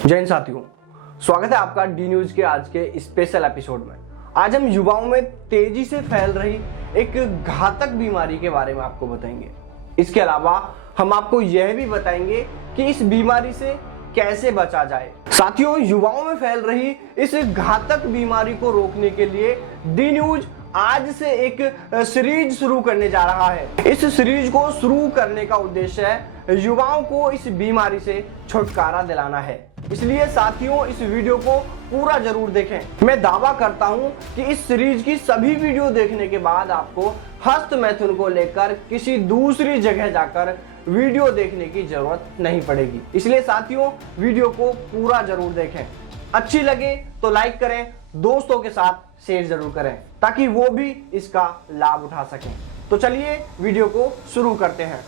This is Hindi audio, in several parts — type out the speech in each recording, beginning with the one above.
जय हिंद साथियों, स्वागत है आपका डी न्यूज के आज के स्पेशल एपिसोड में। आज हम युवाओं में तेजी से फैल रही एक घातक बीमारी के बारे में आपको बताएंगे। इसके अलावा हम आपको यह भी बताएंगे कि इस बीमारी से कैसे बचा जाए। साथियों, युवाओं में फैल रही इस घातक बीमारी को रोकने के लिए डी न्यूज आज से एक सीरीज शुरू करने जा रहा है। इस सीरीज को शुरू करने का उद्देश्य है युवाओं को इस बीमारी से छुटकारा दिलाना है। इसलिए साथियों, इस वीडियो को पूरा जरूर देखें। मैं दावा करता हूं कि इस सीरीज की सभी वीडियो देखने के बाद आपको हस्त मैथुन को लेकर किसी दूसरी जगह जाकर वीडियो देखने की जरूरत नहीं पड़ेगी। इसलिए साथियों, वीडियो को पूरा जरूर देखें। अच्छी लगे तो लाइक करें, दोस्तों के साथ शेयर जरूर करें ताकि वो भी इसका लाभ उठा सकें। तो चलिए वीडियो को शुरू करते हैं।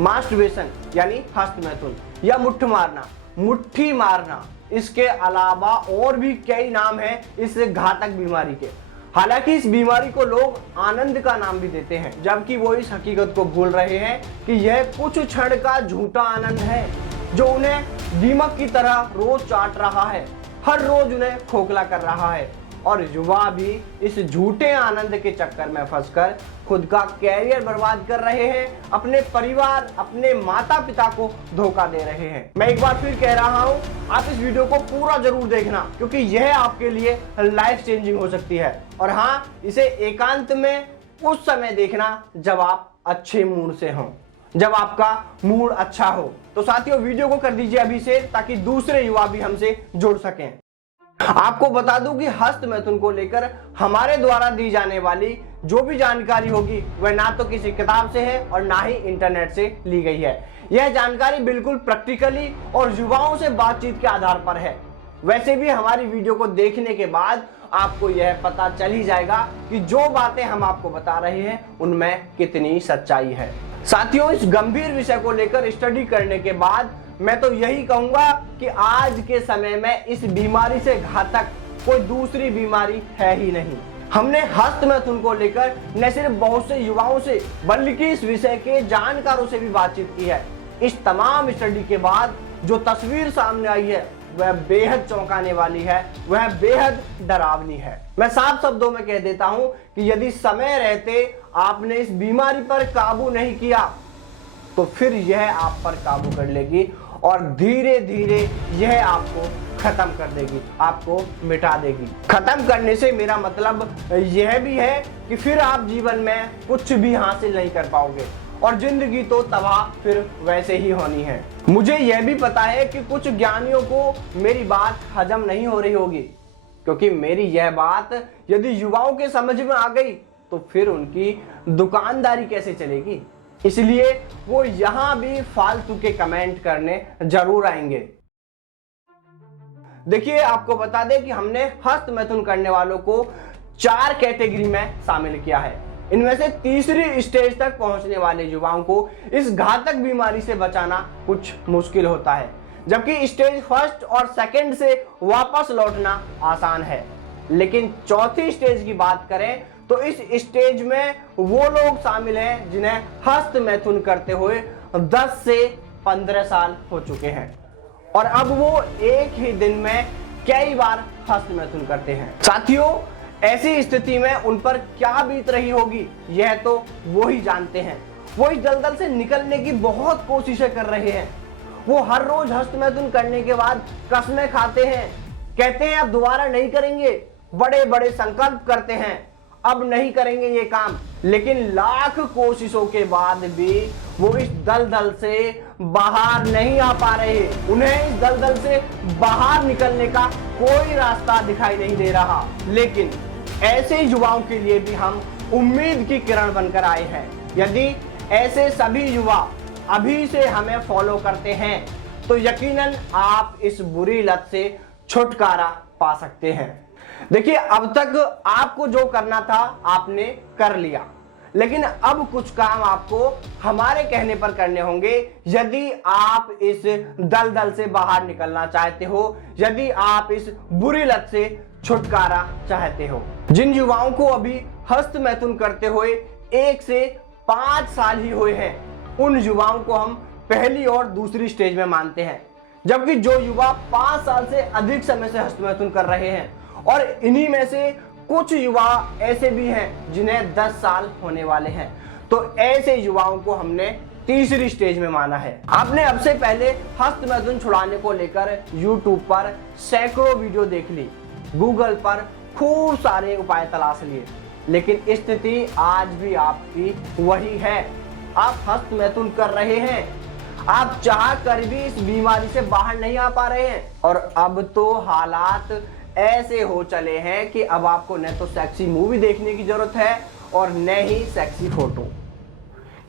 मास्टरबेशन यानी हस्त मैथुन या मुट्ठी मारना, इसके अलावा और भी कई नाम हैं इस घातक बीमारी के। हालांकि इस बीमारी को लोग आनंद का नाम भी देते हैं, जबकि वो इस हकीकत को भूल रहे हैं कि यह कुछ क्षण का झूठा आनंद है जो उन्हें दीमक की तरह रोज चाट रहा है, हर रोज उन्हें खोखला कर रहा है। और युवा भी इस झूठे आनंद के चक्कर में फंसकर खुद का कैरियर बर्बाद कर रहे हैं, अपने परिवार, अपने माता पिता को धोखा दे रहे हैं। मैं एक बार फिर कह रहा हूं, आप इस वीडियो को पूरा जरूर देखना, क्योंकि यह आपके लिए लाइफ चेंजिंग हो सकती है। और हाँ, इसे एकांत में उस समय देखना जब आप अच्छे मूड से हों, जब आपका मूड अच्छा हो। तो साथियों, वीडियो को कर दीजिए अभी से, ताकि दूसरे युवा भी हमसे जुड़ सकें। आपको बता दूं कि हस्त मैथुन को लेकर हमारे द्वारा दी जाने वाली जो भी जानकारी होगी वह ना तो किसी किताब से है और ना ही इंटरनेट से ली गई है। यह जानकारी बिल्कुल प्रैक्टिकली और युवाओं से बातचीत के आधार पर है। वैसे भी हमारी वीडियो को देखने के बाद आपको यह पता चल ही जाएगा कि जो बातें हम आपको बता रहे हैं उनमें कितनी सच्चाई है। साथियों, इस गंभीर विषय को लेकर स्टडी करने के बाद मैं तो यही कहूंगा कि आज के समय में इस बीमारी से घातक कोई दूसरी बीमारी है ही नहीं। हमने हस्त मैथुन को लेकर न सिर्फ बहुत से युवाओं से बल्कि इस विषय के जानकारों से भी बातचीत की है। इस तमाम स्टडी के बाद जो तस्वीर सामने आई है वह बेहद चौंकाने वाली है, वह बेहद डरावनी है। मैं साफ शब्दों में कह देता हूं कि यदि समय रहते आपने इस बीमारी पर काबू नहीं किया तो फिर यह आप पर काबू कर लेगी और धीरे धीरे यह आपको खत्म कर देगी, आपको मिटा देगी। खत्म करने से मेरा मतलब यह भी है कि फिर आप जीवन में कुछ भी हासिल नहीं कर पाओगे और जिंदगी तो तबाह फिर वैसे ही होनी है। मुझे यह भी पता है कि कुछ ज्ञानियों को मेरी बात हजम नहीं हो रही होगी, क्योंकि मेरी यह बात यदि युवाओं के समझ में आ गई तो फिर उनकी दुकानदारी कैसे चलेगी। इसलिए वो यहां भी फालतू के कमेंट करने जरूर आएंगे। देखिए, आपको बता दें कि हमने हस्त मैथुन करने वालों को 4 कैटेगरी में शामिल किया है। इनमें से तीसरी स्टेज तक पहुंचने वाले युवाओं को इस घातक बीमारी से बचाना कुछ मुश्किल होता है, जबकि स्टेज फर्स्ट और सेकंड से वापस लौटना आसान है। लेकिन चौथी स्टेज की बात करें तो इस स्टेज में वो लोग शामिल हैं जिन्हें हस्त मैथुन करते हुए 10 से 15 साल हो चुके हैं और अब वो एक ही दिन में कई बार हस्त मैथुन करते हैं। साथियों, ऐसी स्थिति में उन पर क्या बीत रही होगी यह तो वो ही जानते हैं। वो इस दलदल से निकलने की बहुत कोशिशें कर रहे हैं। वो हर रोज हस्त मैथुन करने के बाद कसमें खाते हैं, कहते हैं अब दोबारा नहीं करेंगे, बड़े बड़े संकल्प करते हैं अब नहीं करेंगे ये काम। लेकिन लाख कोशिशों के बाद भी वो इस दलदल से बाहर नहीं आ पा रहे। उन्हें इस दलदल से बाहर निकलने का कोई रास्ता दिखाई नहीं दे रहा। लेकिन ऐसे युवाओं के लिए भी हम उम्मीद की किरण बनकर आए हैं। यदि ऐसे सभी युवा अभी से हमें फॉलो करते हैं तो यकीनन आप इस बुरी लत से छुटकारा पा सकते हैं। देखिए, अब तक आपको जो करना था आपने कर लिया, लेकिन अब कुछ काम आपको हमारे कहने पर करने होंगे यदि आप इस दलदल से बाहर निकलना चाहते हो, यदि आप इस बुरी लत से छुटकारा चाहते हो। जिन युवाओं को अभी हस्त मैथुन करते हुए 1 से 5 साल ही हुए हैं, उन युवाओं को हम पहली और दूसरी स्टेज में मानते हैं, जबकि जो युवा 5 साल से अधिक समय से हस्तमैथुन कर रहे हैं और इन्हीं में से कुछ युवा ऐसे भी हैं जिन्हें 10 साल होने वाले हैं, तो ऐसे युवाओं को हमने तीसरी स्टेज में माना है। आपने अब से पहले हस्तमैथुन छुड़ाने को लेकर YouTube पर सैकड़ों वीडियो देख ली, गूगल पर खूब सारे उपाय तलाश लिए, लेकिन स्थिति आज भी आपकी वही है। आप हस्तमैथुन कर रहे हैं, आप चाह कर भी इस बीमारी से बाहर नहीं आ पा रहे हैं, और अब तो हालात ऐसे हो चले हैं कि अब आपको न तो सेक्सी मूवी देखने की जरूरत है और न ही सेक्सी फोटो,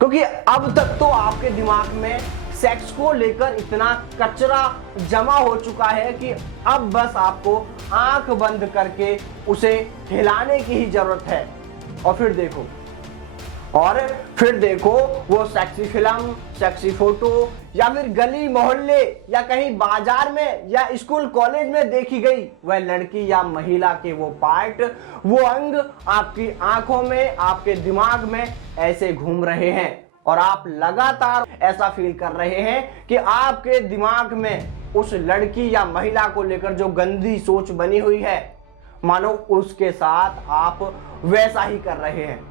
क्योंकि अब तक तो आपके दिमाग में सेक्स को लेकर इतना कचरा जमा हो चुका है कि अब बस आपको आंख बंद करके उसे हिलाने की ही जरूरत है, और फिर देखो वो सेक्सी फिल्म, सेक्सी फोटो, या फिर गली मोहल्ले या कहीं बाजार में या स्कूल कॉलेज में देखी गई वह लड़की या महिला के वो पार्ट, वो अंग आपकी आंखों में, आपके दिमाग में ऐसे घूम रहे हैं, और आप लगातार ऐसा फील कर रहे हैं कि आपके दिमाग में उस लड़की या महिला को लेकर जो गंदी सोच बनी हुई है, मानो उसके साथ आप वैसा ही कर रहे हैं।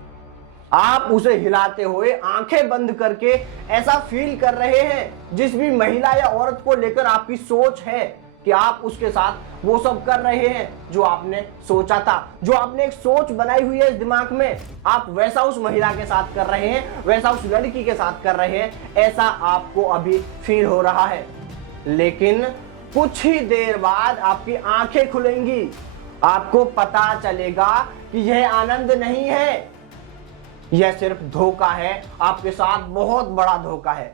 आप उसे हिलाते हुए आंखें बंद करके ऐसा फील कर रहे हैं जिस भी महिला या औरत को लेकर आपकी सोच है कि आप उसके साथ वो सब कर रहे हैं जो आपने सोचा था, जो आपने एक सोच बनाई हुई है इस दिमाग में, आप वैसा उस महिला के साथ कर रहे हैं, वैसा उस लड़की के साथ कर रहे हैं, ऐसा आपको अभी फील हो रहा है। लेकिन कुछ ही देर बाद आपकी आंखें खुलेंगी, आपको पता चलेगा कि यह आनंद नहीं है, यह सिर्फ धोखा है, आपके साथ बहुत बड़ा धोखा है।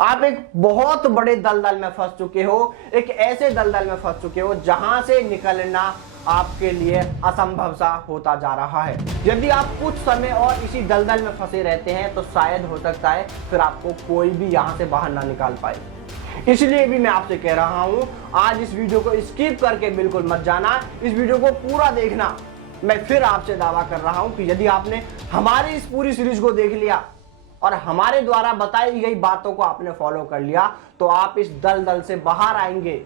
आप एक बहुत बड़े दलदल में फंस चुके हो, एक ऐसे दलदल में फंस चुके हो जहां से निकलना आपके लिए असंभव सा होता जा रहा है। यदि आप कुछ समय और इसी दलदल में फंसे रहते हैं तो शायद हो सकता है फिर आपको कोई भी यहां से बाहर ना निकाल पाए। इसलिए भी मैं आपसे कह रहा हूं, आज इस वीडियो को स्किप करके बिल्कुल मत जाना, इस वीडियो को पूरा देखना। मैं फिर आपसे दावा कर रहा हूं कि यदि आपने हमारी इस पूरी सीरीज को देख लिया और हमारे द्वारा बताई गई बातों को आपने फॉलो कर लिया तो आप इस दलदल से बाहर आएंगे,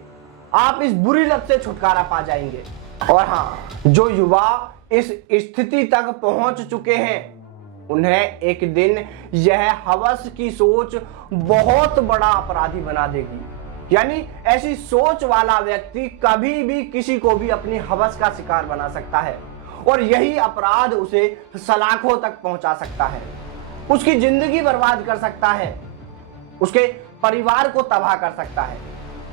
आप इस बुरी लत से छुटकारा पा जाएंगे। और हाँ, जो युवा इस स्थिति तक पहुंच चुके हैं उन्हें एक दिन यह हवस की सोच बहुत बड़ा अपराधी बना देगी। यानी ऐसी सोच वाला व्यक्ति कभी भी किसी को भी अपनी हवस का शिकार बना सकता है, और यही अपराध उसे सलाखों तक पहुंचा सकता है, उसकी जिंदगी बर्बाद कर सकता है, उसके परिवार को तबाह कर सकता है।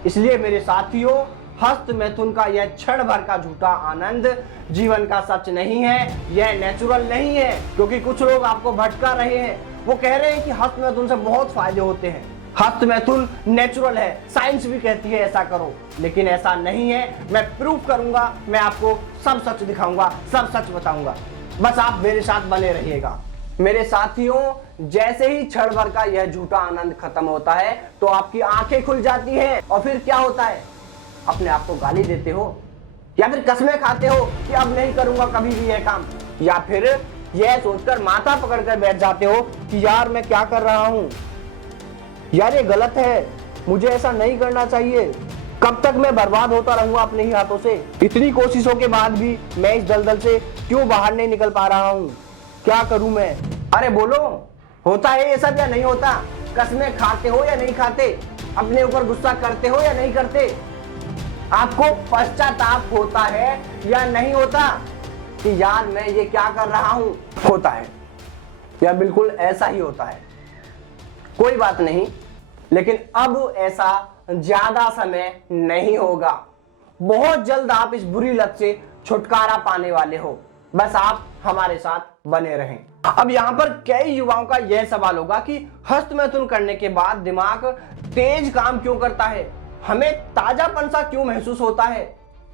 इसलिए मेरे साथियों, हस्तमैथुन का यह क्षण भर का झूठा आनंद जीवन का सच नहीं है, यह नेचुरल नहीं है। क्योंकि कुछ लोग आपको भटका रहे हैं, वो कह रहे हैं कि हस्तमैथुन से बहुत फायदे होते हैं, हस्तमैथुन नेचुरल है, साइंस भी कहती है ऐसा करो, लेकिन ऐसा नहीं है। मैं प्रूफ करूंगा, मैं आपको सब सच दिखाऊंगा, सब सच बताऊंगा, बस आप मेरे साथ बने रहिएगा। मेरे साथियों, जैसे ही क्षण भर का यह झूठा आनंद खत्म होता है तो आपकी आंखें खुल जाती हैं, और फिर क्या होता है, अपने आप को गाली देते हो या फिर कसमें खाते हो कि अब नहीं करूंगा कभी भी यह काम, या फिर यह सोचकर माथा पकड़कर बैठ जाते हो कि यार मैं क्या कर रहा हूं, यार ये गलत है, मुझे ऐसा नहीं करना चाहिए, कब तक मैं बर्बाद होता रहूंगा अपने ही हाथों से, इतनी कोशिशों के बाद भी मैं इस दलदल से क्यों बाहर नहीं निकल पा रहा हूं, क्या करूं मैं। अरे बोलो, होता है ये सब या नहीं होता? कसमें खाते हो या नहीं खाते? अपने ऊपर गुस्सा करते हो या नहीं करते? आपको पश्चाताप होता है या नहीं होता कि यार मैं ये क्या कर रहा हूं? होता है, या बिल्कुल ऐसा ही होता है। कोई बात नहीं, लेकिन अब ऐसा ज्यादा समय नहीं होगा, बहुत जल्द आप इस बुरी लत से छुटकारा पाने वाले हो, बस आप हमारे साथ बने रहें। अब यहाँ पर कई युवाओं का यह सवाल होगा कि हस्तमैथुन करने के बाद दिमाग तेज काम क्यों करता है, हमें ताजापन सा क्यों महसूस होता है,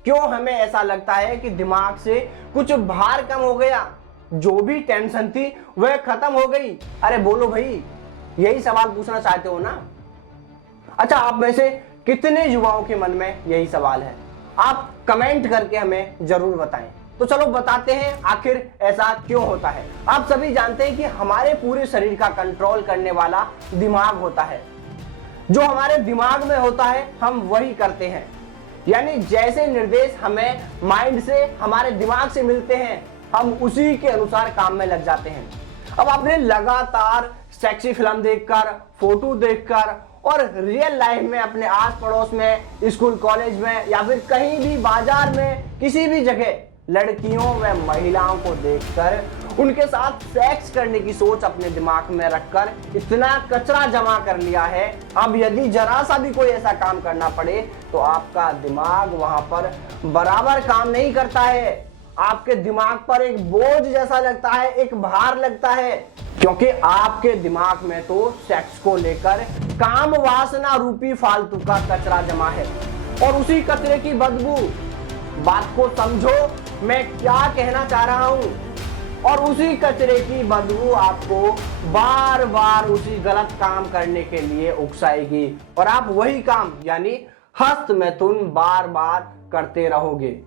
क्यों हमें ऐसा लगता है कि दिमाग से कुछ भार कम हो गया, जो भी टेंशन थी वह खत्म हो गई। अरे बोलो भाई, यही सवाल पूछना चाहते हो ना? अच्छा, आप में से कितने युवाओं के मन में यही सवाल है? आप कमेंट करके हमें जरूर बताएं। तो चलो बताते हैं आखिर ऐसा क्यों होता है। आप सभी जानते हैं कि हमारे पूरे शरीर का कंट्रोल करने वाला दिमाग होता है, जो हमारे दिमाग में होता है हम वही करते हैं। यानी जैसे निर्देश हमें माइंड से, हमारे दिमाग से मिलते हैं, हम उसी के अनुसार काम में लग जाते हैं। अब आपने लगातार सेक्सी फिल्म देखकर, फोटो देखकर और रियल लाइफ में अपने आस पड़ोस में, स्कूल कॉलेज में या फिर कहीं भी बाजार में, किसी भी जगह लड़कियों व महिलाओं को देखकर उनके साथ सेक्स करने की सोच अपने दिमाग में रखकर इतना कचरा जमा कर लिया है। अब यदि जरा सा भी कोई ऐसा काम करना पड़े तो आपका दिमाग वहां पर बराबर काम नहीं करता है। आपके दिमाग पर एक बोझ जैसा लगता है, एक भार लगता है, क्योंकि आपके दिमाग में तो सेक्स को लेकर काम वासना रूपी फालतू का कचरा जमा है और उसी कचरे की बदबू, बात को समझो मैं क्या कहना चाह रहा हूं, और उसी कचरे की बदबू आपको बार बार उसी गलत काम करने के लिए उकसाएगी और आप वही काम यानी हस्त मैथुन बार बार करते रहोगे।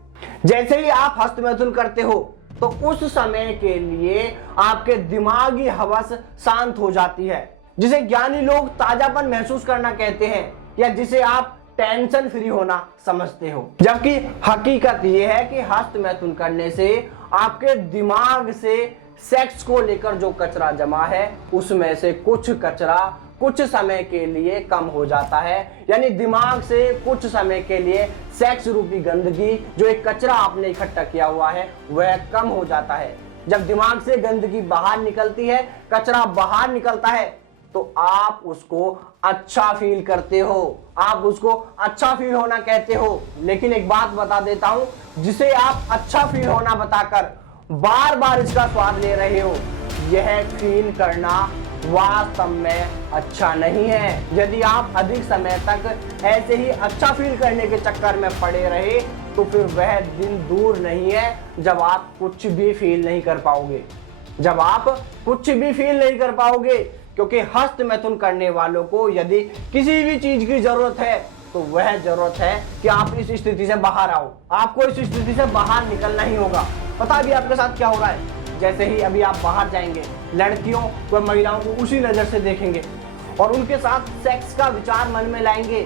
जैसे ही आप हस्त मैथुन करते हो तो उस समय के लिए आपके दिमागी हवस शांत हो जाती है, जिसे ज्ञानी लोग ताजापन महसूस करना कहते हैं या जिसे आप टेंशन फ्री होना समझते हो। जबकि हकीकत यह है कि हस्त मैथुन करने से आपके दिमाग से सेक्स को लेकर जो कचरा जमा है उसमें से कुछ कचरा कुछ समय के लिए कम हो जाता है। यानी दिमाग से कुछ समय के लिए सेक्स रूपी गंदगी, जो एक कचरा आपने इकट्ठा किया हुआ है, वह कम हो जाता है। जब दिमाग से गंदगी बाहर निकलती है, कचरा बाहर निकलता है, तो आप उसको अच्छा फील करते हो, आप उसको अच्छा फील होना कहते हो। लेकिन एक बात बता देता हूं, जिसे आप अच्छा फील होना बताकर बार बार इसका स्वाद ले रहे हो, यह फील करना वास्तव में अच्छा नहीं है। यदि आप अधिक समय तक ऐसे ही अच्छा फील करने के चक्कर में पड़े रहे तो फिर वह दिन दूर नहीं है जब आप कुछ भी फील नहीं कर पाओगे, जब आप कुछ भी फील नहीं कर पाओगे। क्योंकि हस्त मैथुन करने वालों को यदि किसी भी चीज की जरूरत है तो वह जरूरत है कि आप इस स्थिति से बाहर आओ, आपको इस स्थिति से बाहर निकलना ही होगा। पता अभी आपके साथ क्या हो रहा है, जैसे ही अभी आप बाहर जाएंगे, लड़कियों व महिलाओं को उसी नजर से देखेंगे और उनके साथ सेक्स का विचार मन में लाएंगे,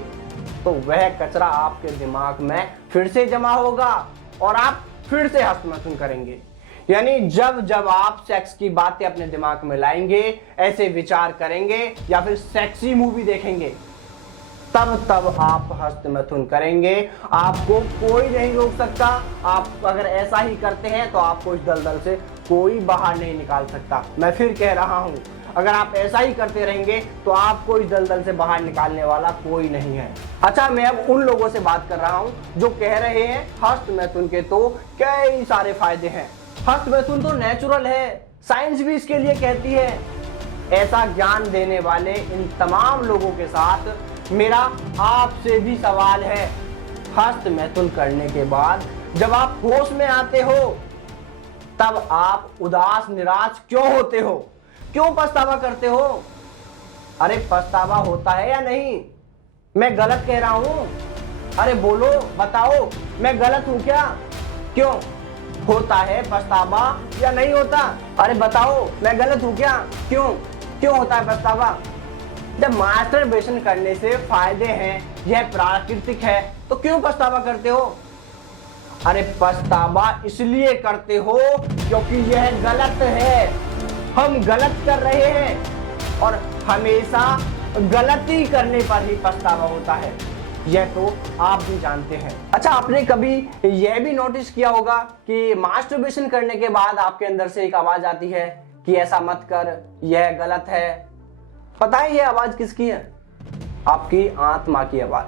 तो वह कचरा आपके दिमाग में फिर से जमा होगा और आप फिर से हस्त मैथुन करेंगे। यानी जब जब आप सेक्स की बातें अपने दिमाग में लाएंगे, ऐसे विचार करेंगे या फिर सेक्सी मूवी देखेंगे, तब तब आप हस्त मैथुन करेंगे। आपको कोई नहीं रोक सकता। आप अगर ऐसा ही करते हैं तो आपको इस दलदल से कोई बाहर नहीं निकाल सकता। मैं फिर कह रहा हूं, अगर आप ऐसा ही करते रहेंगे तो आपको इस दलदल से बाहर निकालने वाला कोई नहीं है। अच्छा, मैं अब उन लोगों से बात कर रहा हूं जो कह रहे हैं हस्त मैथुन के तो कई सारे फायदे हैं, हस्त मैथुन तो नेचुरल है, साइंस भी इसके लिए कहती है। ऐसा ज्ञान देने वाले इन तमाम लोगों के साथ मेरा आपसे भी सवाल है, हस्त मैथुन करने के बाद जब आप होश में आते हो तब आप उदास निराश क्यों होते हो, क्यों पछतावा करते हो? अरे पछतावा होता है या नहीं? मैं गलत कह रहा हूं? अरे बोलो, बताओ, मैं गलत हूं क्या? क्यों होता है पछतावा या नहीं होता? अरे बताओ, मैं गलत हूं क्या? क्यों होता है पछतावा? जब मास्टरबेशन करने से फायदे हैं, यह प्राकृतिक है, तो क्यों पछतावा करते हो? अरे पछतावा इसलिए करते हो क्योंकि यह गलत है, हम गलत कर रहे हैं और हमेशा गलती करने पर ही पछतावा होता है, यह तो आप भी जानते हैं। अच्छा, आपने कभी यह भी नोटिस किया होगा कि मास्टरबेशन करने के बाद आपके अंदर से एक आवाज आती है कि ऐसा मत कर, यह गलत है। पता है यह आवाज किसकी है? आपकी आत्मा की आवाज।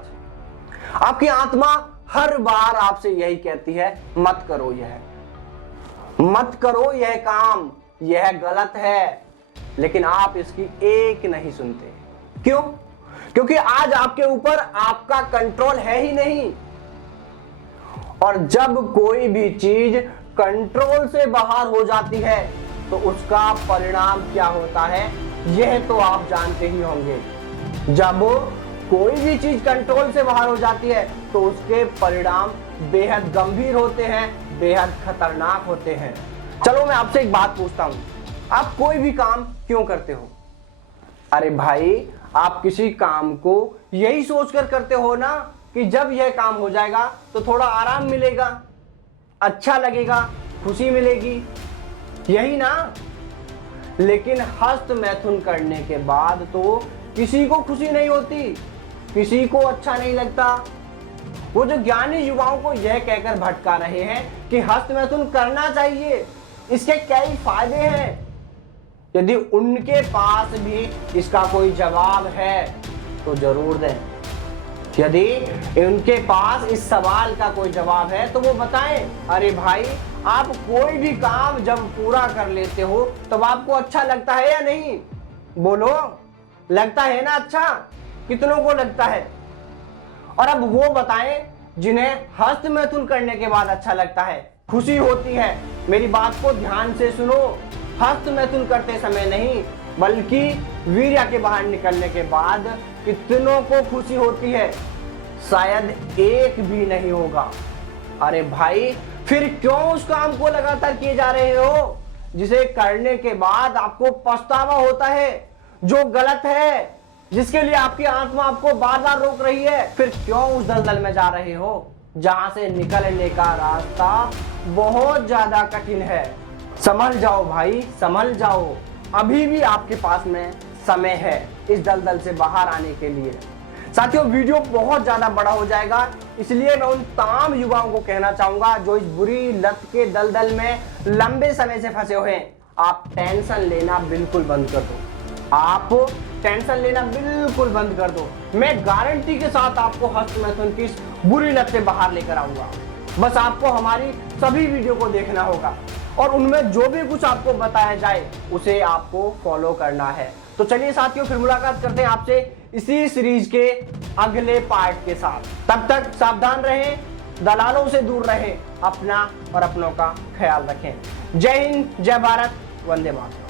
आपकी आत्मा हर बार आपसे यही कहती है, मत करो यह काम, यह गलत है। लेकिन आप इसकी एक नहीं सुनते। क्यों? क्योंकि आज आपके ऊपर आपका कंट्रोल है ही नहीं। और जब कोई भी चीज कंट्रोल से बाहर हो जाती है तो उसका परिणाम क्या होता है, यह तो आप जानते ही होंगे। जब कोई भी चीज कंट्रोल से बाहर हो जाती है तो उसके परिणाम बेहद गंभीर होते हैं, बेहद खतरनाक होते हैं। चलो मैं आपसे एक बात पूछता हूं, आप कोई भी काम क्यों करते हो? अरे भाई, आप किसी काम को यही सोचकर करते हो ना कि जब यह काम हो जाएगा तो थोड़ा आराम मिलेगा, अच्छा लगेगा, खुशी मिलेगी, यही ना। लेकिन हस्त मैथुन करने के बाद तो किसी को खुशी नहीं होती, किसी को अच्छा नहीं लगता। वो जो ज्ञानी युवाओं को यह कहकर भटका रहे हैं कि हस्त मैथुन करना चाहिए, इसके कई फायदे हैं, यदि उनके पास भी इसका कोई जवाब है तो जरूर दें। यदि उनके पास इस सवाल का कोई जवाब है तो वो बताएं। अरे भाई, आप कोई भी काम जब पूरा कर लेते हो तब आपको अच्छा लगता है या नहीं? बोलो, लगता है ना अच्छा? कितनों को लगता है? और अब वो बताएं जिन्हें हस्त मैथुन करने के बाद अच्छा लगता है, खुशी होती है। मेरी बात को ध्यान से सुनो, हस्त मैथुन करते समय नहीं बल्कि वीर्य के बाहर निकलने के बाद कितनों को खुशी होती है? शायद एक भी नहीं होगा। अरे भाई, फिर क्यों उस काम को लगातार किए जा रहे हो जिसे करने के बाद आपको पछतावा होता है, जो गलत है, जिसके लिए आपकी आत्मा आपको बार बार रोक रही है? फिर क्यों उस दलदल में जा रहे हो जहां से निकलने का रास्ता बहुत ज्यादा कठिन है? संभल जाओ भाई, संभल जाओ। अभी भी आपके पास में समय है इस दलदल से बाहर आने के लिए। साथियों, वीडियो बहुत ज्यादा बड़ा हो जाएगा, इसलिए मैं उन तमाम युवाओं को कहना चाहूंगा जो इस बुरी लत के दलदल में लंबे समय से फंसे हुए हैं, आप टेंशन लेना बिल्कुल बंद कर दो। आप टेंशन लेना बिल्कुल बंद कर दो। मैं गारंटी के साथ आपको हस्त मैथुन की इस बुरी लत से बाहर लेकर आऊंगा। बस आपको हमारी सभी वीडियो को देखना होगा और उनमें जो भी कुछ आपको बताया जाए उसे आपको फॉलो करना है। तो चलिए साथियों, फिर मुलाकात करते हैं आपसे इसी सीरीज के अगले पार्ट के साथ। तब तक सावधान रहें, दलालों से दूर रहें, अपना और अपनों का ख्याल रखें। जय हिंद, जय भारत, वंदे मातरम।